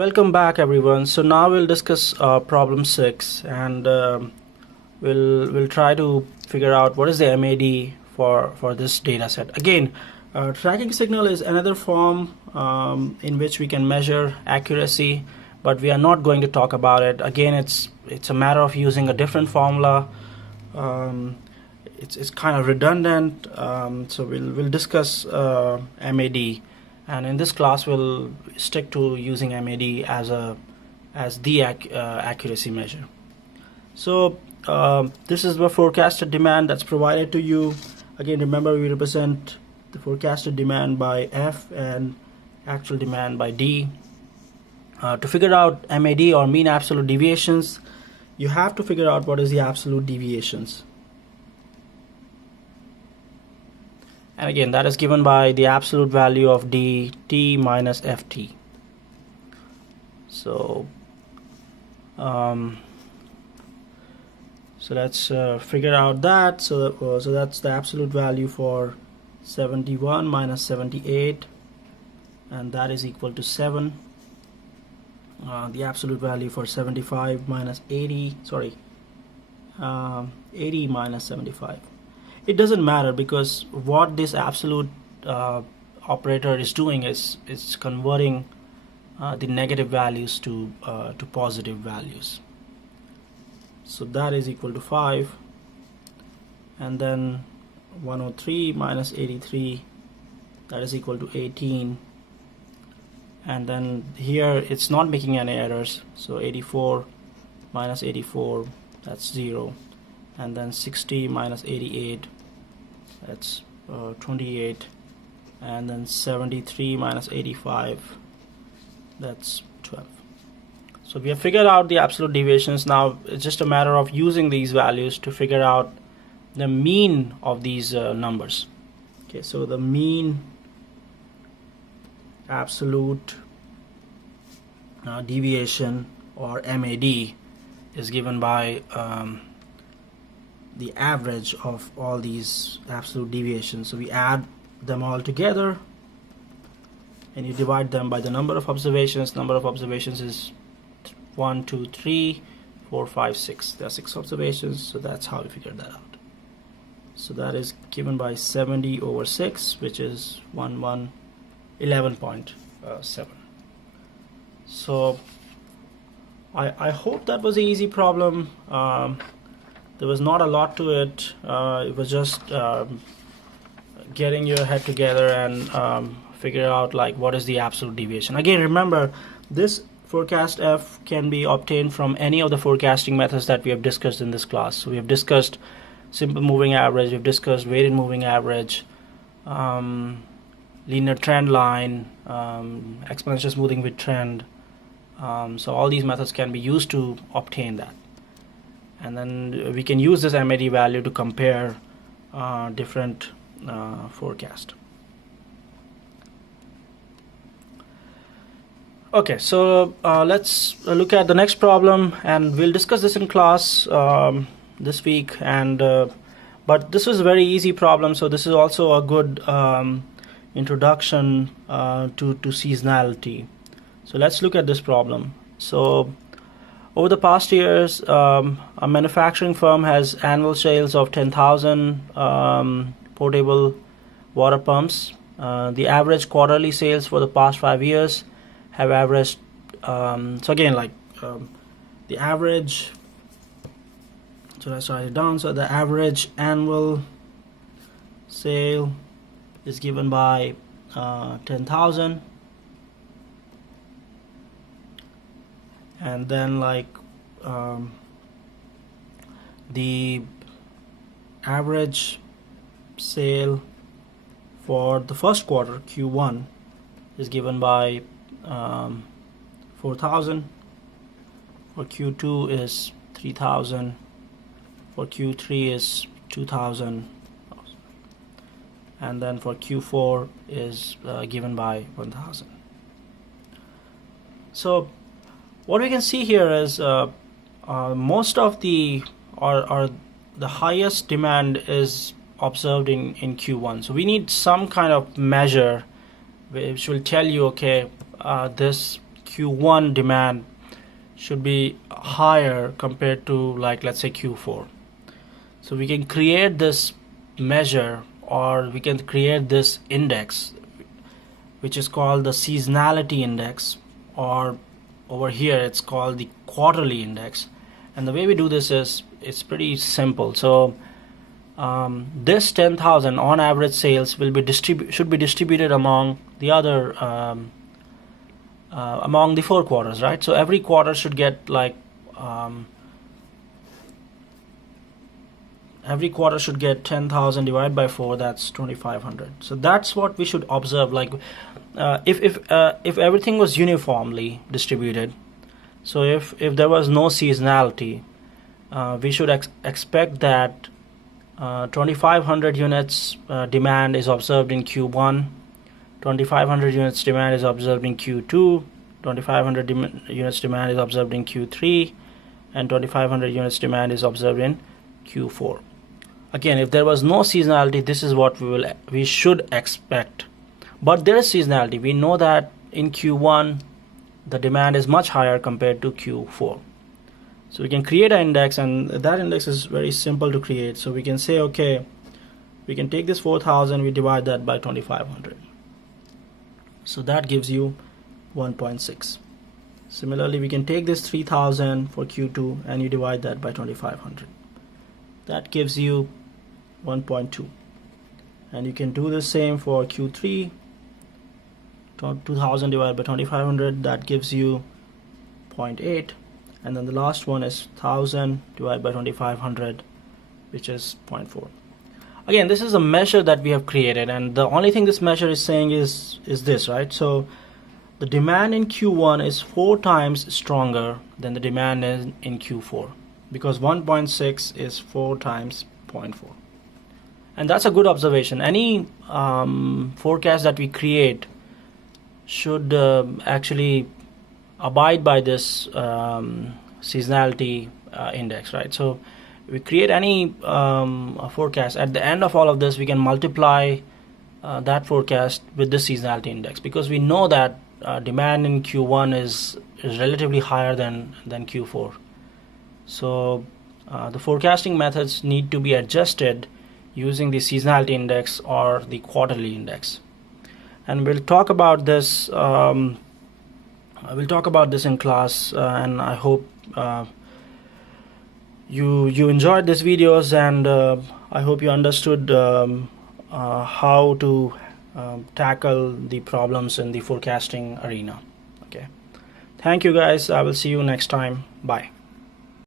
Welcome back everyone. So now we'll discuss problem 6 and we'll try to figure out what is the MAD for this data set. Again, tracking signal is another form in which we can measure accuracy, but we are not going to talk about it. Again, it's a matter of using a different formula. It's kind of redundant, so we'll discuss MAD. And in this class, we'll stick to using MAD as the accuracy measure. So this is the forecasted demand that's provided to you. Again, remember we represent the forecasted demand by F and actual demand by D. To figure out MAD or mean absolute deviations, you have to figure out what is the absolute deviations. And again, that is given by the absolute value of dt minus ft. So let's figure out that. So that's the absolute value for 71 minus 78, and that is equal to 7. The absolute value for 75 minus 80, 80 minus 75. It doesn't matter, because what this absolute operator is doing is it's converting the negative values to positive values. So that is equal to 5, and then 103 minus 83, that is equal to 18, and then here it's not making any errors, so 84 minus 84, that's 0, and then 60 minus 88, that's 28, and then 73 minus 85, that's 12. So we have figured out the absolute deviations. Now it's just a matter of using these values to figure out the mean of these numbers. Okay, so the mean absolute deviation, or MAD, is given by the average of all these absolute deviations. So we add them all together and you divide them by the number of observations. Number of observations is 1, 2, 3, 4, 5, 6. There are 6 observations, so that's how we figured that out. So that is given by 70 over 6, which is 11.7. So I hope that was an easy problem. There was not a lot to it. It was just getting your head together and figure out like what is the absolute deviation. Again, remember, this forecast F can be obtained from any of the forecasting methods that we have discussed in this class. So we have discussed simple moving average, we've discussed weighted moving average, linear trend line, exponential smoothing with trend. So all these methods can be used to obtain that. And then we can use this MAD value to compare different forecast. Okay, so let's look at the next problem, and we'll discuss this in class this week. And but this was a very easy problem, so this is also a good introduction to seasonality. So let's look at this problem. So over the past years, a manufacturing firm has annual sales of 10,000 portable water pumps. The average quarterly sales for the past 5 years have averaged, so again, like the average, so let's write it down. So the average annual sale is given by 10,000. And then like the average sale for the first quarter, Q1, is given by 4,000. For Q2 is 3,000. For Q3 is 2,000. And then for Q4 is given by 1,000. So what we can see here is most of the or the highest demand is observed in Q1. So we need some kind of measure which will tell you, okay, this Q1 demand should be higher compared to, like, let's say Q4. So we can create this measure, or we can create this index, which is called the seasonality index, or over here it's called the quarterly index. And the way we do this is, it's pretty simple. So this 10,000 on average sales will be should be distributed among the other among the 4 quarters, right? So every quarter should get like every quarter should get 10,000 divided by 4, that's 2,500. So that's what we should observe. Like if everything was uniformly distributed, so if there was no seasonality, we should expect that 2,500 units demand is observed in Q1, 2,500 units demand is observed in Q2, 2,500 units demand is observed in Q3, and 2,500 units demand is observed in Q4. Again, if there was no seasonality, this is what we should expect. But there is seasonality. We know that in Q1 the demand is much higher compared to Q4. So we can create an index, and that index is very simple to create. So we can say, okay, we can take this 4,000, we divide that by 2,500. So that gives you 1.6. Similarly, we can take this 3,000 for Q2 and you divide that by 2,500. That gives you 1.2. And you can do the same for Q3. 2,000 divided by 2,500, that gives you 0.8. And then the last one is 1,000 divided by 2,500, which is 0.4. Again, this is a measure that we have created, and the only thing this measure is saying is this, right? So the demand in Q1 is 4 times stronger than the demand in Q4, because 1.6 is 4 times 0.4. And that's a good observation. Any forecast that we create should actually abide by this seasonality index, right? So we create any forecast, at the end of all of this we can multiply that forecast with the seasonality index, because we know that demand in Q1 is relatively higher than Q4. So the forecasting methods need to be adjusted using the seasonality index or the quarterly index. And we'll talk about this in class, and I hope you enjoyed these videos, and I hope you understood how to tackle the problems in the forecasting arena. Okay, thank you guys. I will see you next time. Bye.